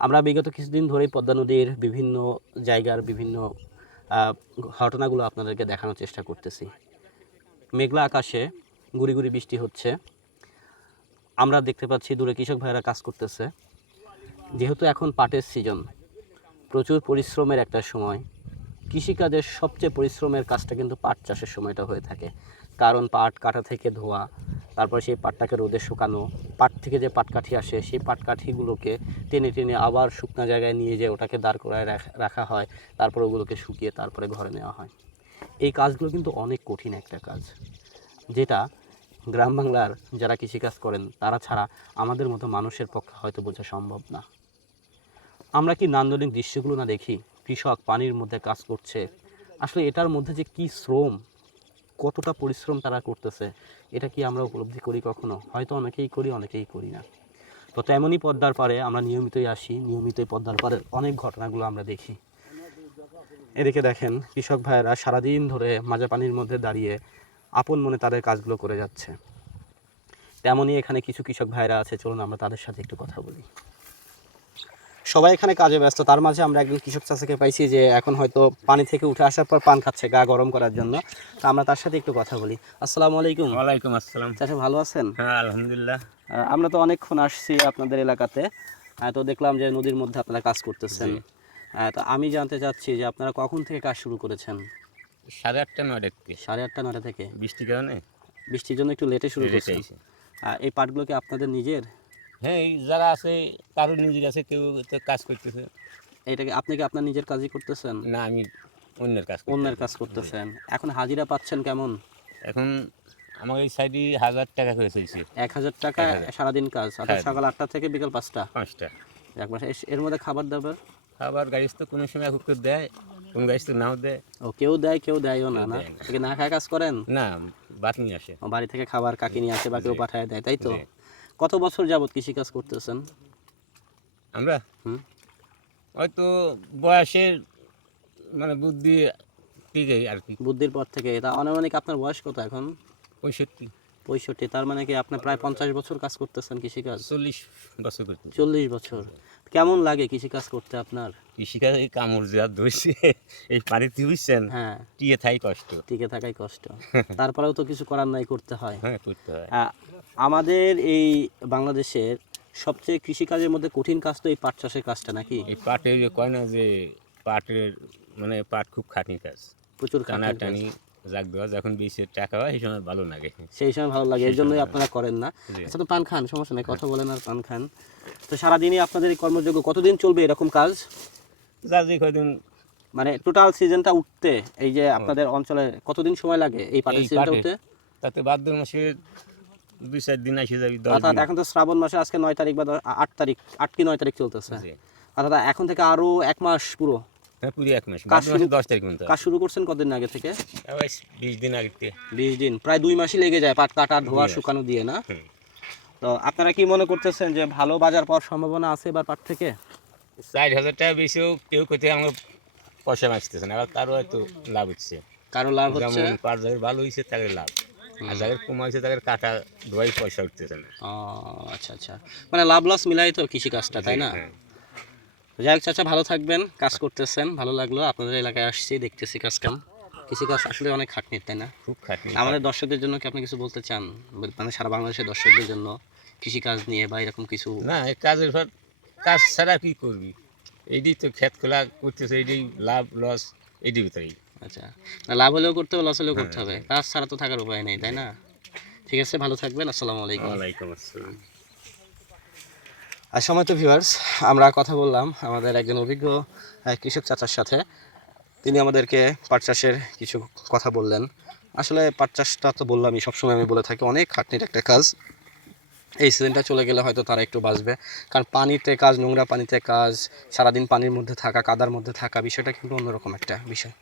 আমরা বিগত কিছুদিন ধরেই পদ্মা নদীর বিভিন্ন জায়গার বিভিন্ন ঘটনাগুলো আপনাদেরকে দেখানোর চেষ্টা করতেছি। মেঘলা আকাশে গুড়ি গুড়ি বৃষ্টি হচ্ছে। আমরা দেখতে পাচ্ছি দূরে কৃষক ভাইয়েরা কাজ করতেছে। যেহেতু এখন পাটের সিজন, প্রচুর পরিশ্রমের একটা সময়। কৃষিকাজের সবচেয়ে পরিশ্রমের কাজটা কিন্তু পাট চাষের সময়টা হয়ে থাকে। কারণ পাট কাটা থেকে ধোয়া, তারপরে সেই পাটটাকে রোদে শুকানো, পাট থেকে যে পাটকাঠি আসে সেই পাটকাঠিগুলোকে টেনে টেনে আবার শুকনো জায়গায় নিয়ে যেয়ে ওটাকে দাঁড় করায় রাখা হয়, তারপরে ওগুলোকে শুকিয়ে তারপরে ঘরে নেওয়া হয়। এই কাজগুলো কিন্তু অনেক কঠিন একটা কাজ, যেটা গ্রাম বাংলার যারা কৃষিকাজ করেন তারা ছাড়া আমাদের মতো মানুষের পক্ষে হয়তো বোঝা সম্ভব না। আমরা কি নান্দনিক দৃশ্যগুলো না দেখি? কৃষক পানির মধ্যে কাজ করছে, আসলে এটার মধ্যে যে কি শ্রম, কতটা পরিশ্রম তারা করতেছে, এটা কি আমরা উপলব্ধি করি কখনো? হয়তো অনেকেই করি, অনেকেই করি না। তো তেমনই পদ্মার পাড়ে আমরা নিয়মিতই আসি, নিয়মিতই পদ্মার পাড়ের অনেক ঘটনাগুলো আমরা দেখি। এদিকে দেখেন কৃষক ভাইয়েরা সারাদিন ধরে মাজা পানির মধ্যে দাঁড়িয়ে আপন মনে তাদের কাজগুলো করে যাচ্ছে। তেমনই এখানে কিছু কৃষক ভাইরা আছে, চলুন আমরা তাদের সাথে একটু কথা বলি। সবাই এখানে কাজে ব্যস্ত, তার মাঝে আমরা একজন কৃষক চাচাকে পাইছি যে এখন হয়তো পানি থেকে উঠে আসার পর পান খাচ্ছে গা গরম করার জন্য। তো আমরা তার সাথে একটু কথা বলি। আসসালামু আলাইকুম। ওয়ালাইকুম আসসালাম। চাচা ভালো আছেন? হ্যাঁ, আলহামদুলিল্লাহ। আমরা তো অনেকক্ষণ আসছি আপনাদের এলাকাতে, তো দেখলাম যে নদীর মধ্যে আপনারা কাজ করতেছেন। তো আমি জানতে চাচ্ছি যে আপনারা কখন থেকে কাজ শুরু করেছেন? 8:30 9টা থেকে। 8:30 9টা থেকে? বৃষ্টির কারণে বৃষ্টির জন্য একটু লেটে শুরু লেট করছেন। হয়েছে। এই পাটগুলো কি আপনাদের নিজের? হ্যাঁ, এই যারা আছে কারোর নিজের আছে, কেউ তো কাজ করতেছে। এটাকে আপনি কি আপনার নিজের কাজই করতেছেন? না, আমি অন্যের কাজ অন্যের করতেছি। কাজ করতেছেন। এখন হাজিরা পাচ্ছেন কেমন? এখন আমার এই সাইডে 1000 টাকা করে চলছে। 1000 টাকা 1000 সারাদিন কাজ, অর্থাৎ সকাল 8টা থেকে বিকাল 5টা। 5টা। একবার এর মধ্যে খাবার দাবার? আবার গাড়ি তো কোনো সময় কুকুর দেয়, কোন গাড়ি তো নাও দেয়। ও কেউ দেয় কেউ দেয়ও না, কেউ না? দেয় না। কি না খায় কাজ করেন? না, বাত নিয়ে আসে। ও বাড়ি থেকে খাবার কাকি নিয়ে আসে বা কেউ জি। পাঠায় দেয়, তাই তো? জি। কত বছর যাবত কৃষিকাজ করতেছেন? আমরা হুম। হয়তো বয়সের মানে বুদ্ধি ঠিকই আর কি। বুদ্ধির পর থেকে। তা আনুমানিক আপনার বয়স কত এখন? 65 65। তার মানে কি আপনি প্রায় 50 বছর কাজ করতেছেন কৃষিকাজ? 40 বছর করতে। 40 বছর। কেমন লাগে কৃষিকাজ করতে আপনার? কৃষিকাজ এই কামড় যা ধরছে এই পানিতে বুঝছেন, হ্যাঁ, টিয়ে থাই কষ্ট। টিকে থাকাই কষ্ট। তারপরেও তো কিছু করার নাই, করতে হয়। হ্যাঁ, করতে হয়। আমাদের এই বাংলাদেশের সবচেয়ে কৃষিকাজের মধ্যে কঠিন কাজ তো এই পাট চাষের কাজটা, নাকি? এই পাটের যে কয় না যে পাটের মানে পাট খুব খাটনি কাজ, প্রচুর টানা খাটনির কাজ। টানি জাগ দেওয়া, যখন বেশি টাকা হয় সেই সময় ভালো লাগে। সেই সময় ভালো লাগে, সেই এর জন্যই সময় আপনারা করেন না? জি। আচ্ছা, তো পান খান, সমস্যা নেই, কথা বলেন আর পান খান। তো সারাদিনই আপনাদের এই কর্মযোগ্য কতদিন চলবে এরকম কাজ? যার যে কয়দিন মানে টোটাল সিজনটা উঠতে এই যে আপনাদের অঞ্চলে কতদিন সময় লাগে এই পাটের এই সিজনটা পাটে উঠতে? তাতে ভাদ্র মাসে 2-4 দিন আসে যাবি, 10 অর্থাৎ দিন। এখন তো শ্রাবণ মাসে আজকে 9 তারিখ বা 8 তারিখ, 8 কি 9 তারিখ চলতেছে। জি। অর্থাৎ এখন থেকে আরো 1 মাস পুরো হ্যাঁ, পুরি 1 মাস, কাজ ভাদ্র মাসে শুরু 10 তারিখ পর্যন্ত। কাজ শুরু করছেন কতদিন আগে থেকে? 20 দিন আগে থেকে। 20 দিন, প্রায় 2 মাসই লেগে যায় পাট কাটা, ধোয়া, 2 মাস। শুকানো দিয়ে, না? হুম। তো আপনারা কি মনে করতেছেন যে ভালো বাজার পাওয়ার সম্ভাবনা আছে এবার পাট থেকে? 4000 টাকা বেশিও কেউ কোথায় আমার পয়সা বাঁচতেছে না, আবার তারও হয়তো লাভ হচ্ছে। কারো লাভ হচ্ছে? যেমন পাট যাদের ভালো হয়েছে তাদের লাভ, আর যাদের কম হয়েছে তাদের কাটা ধোয়াই পয়সা উঠতেছে না। ও আচ্ছা আচ্ছা, মানে লাভ লস মিলাই তো কৃষিকাজটা, তাই না? হ্যাঁ। যাই হোক চাচা, ভালো থাকবেন, কাজ করতেছেন, ভালো লাগলো। আপনাদের এলাকায় আসছি, দেখতেছি কাজ কাম। কৃষিকাজ আসলে অনেক খাটনির, তাই না? খুব খাটনি। আমাদের দর্শকদের জন্য কি আপনি কিছু বলতে চান? মানে সারা বাংলাদেশের দর্শকদের জন্য কৃষিকাজ নিয়ে বা এরকম কিছু? না, এই কাজের পর কাজ ছাড়া কি করবি? এইটাই তো ক্ষেত খোলা করতেছে, এইটাই লাভ লস, এইটির ভিতরেই। আচ্ছা, না লাভ হলেও করতে হবে, লস হলেও করতে হ্যাঁ, হবে, জি। কাজ ছাড়া তো থাকার উপায় নেই, তাই না? ঠিক আছে, ভালো থাকবেন, আসসালামু আলাইকুম। ওয়ালাইকুম আসসালাম। আর সময় তো ভিউয়ার্স, আমরা কথা বললাম আমাদের একজন অভিজ্ঞ কৃষক চাচার সাথে। তিনি আমাদেরকে পাট চাষের কিছু কথা বললেন। আসলে পাট চাষটা তো বললামই, সবসময় আমি বলে থাকি অনেক খাটনির একটা কাজ। এই সিজনটা চলে গেলে হয়তো তারা একটু বাঁচবে, কারণ পানিতে কাজ, নোংরা পানিতে কাজ, সারাদিন পানির মধ্যে থাকা, কাদার মধ্যে থাকা, বিষয়টা কিন্তু অন্যরকম একটা বিষয়।